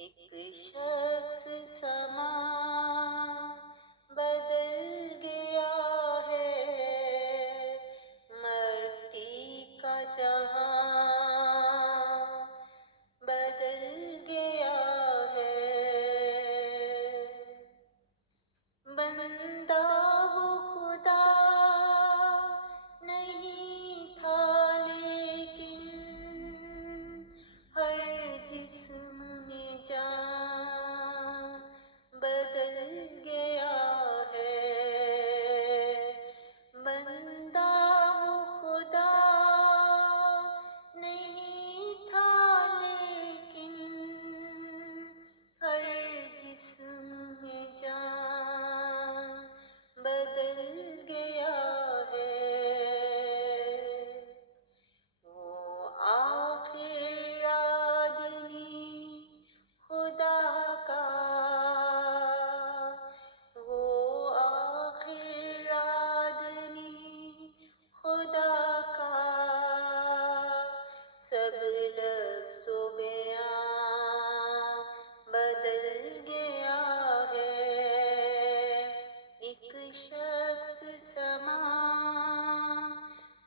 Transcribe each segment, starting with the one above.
ایک شخص سما بدل گیا ہے، مٹی کا جہاں بدل گیا ہے، بندہ وہ خدا نہیں تھا لیکن ہر جسم میں جان بدل گیا ہے، بندہ وہ خدا نہیں تھا لیکن ہر جسم میں جان بدل گیا ہے، وہ آخر آدمی خدا کا، وہ آخر آدمی خدا کا، سب لفظ و بیان بدل گیا ہے، ایک شخص سما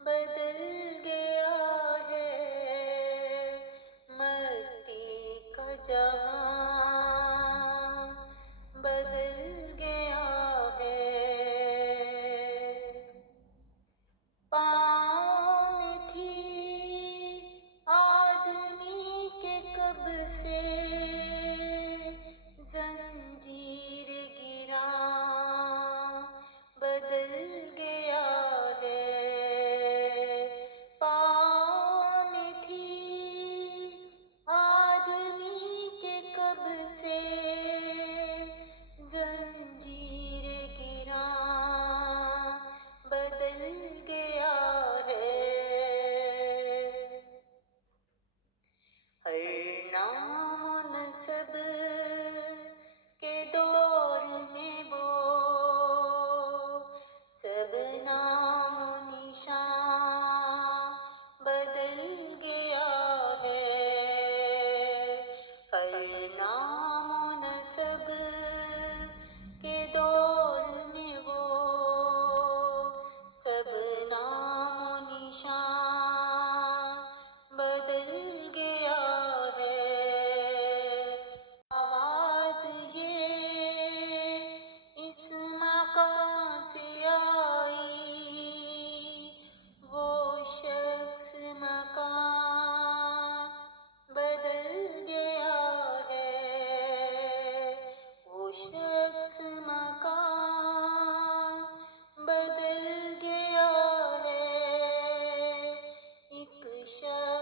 بدل گیا ہے، مٹی کا جہاں بدل گیا ہے، پاؤں میں تھی آدمی کے کب سے زنجیر گرا بدل گیا ہے، پاؤں میں تھی آدمی کے کب سے زنجیر گرا بدل گیا ہے، ہر نام و نسب کے دور میں وہ سب نام و نشان بدل گیا ہے، ہر نام و نسب کے دور میں وہ سب نام و نشان بدل گیا ہے، آواز یہ اس مقام سے آئی، وہ شخص مکان بدل گیا ہے، وہ شخص مکان بدل گیا ہے، ایک شخص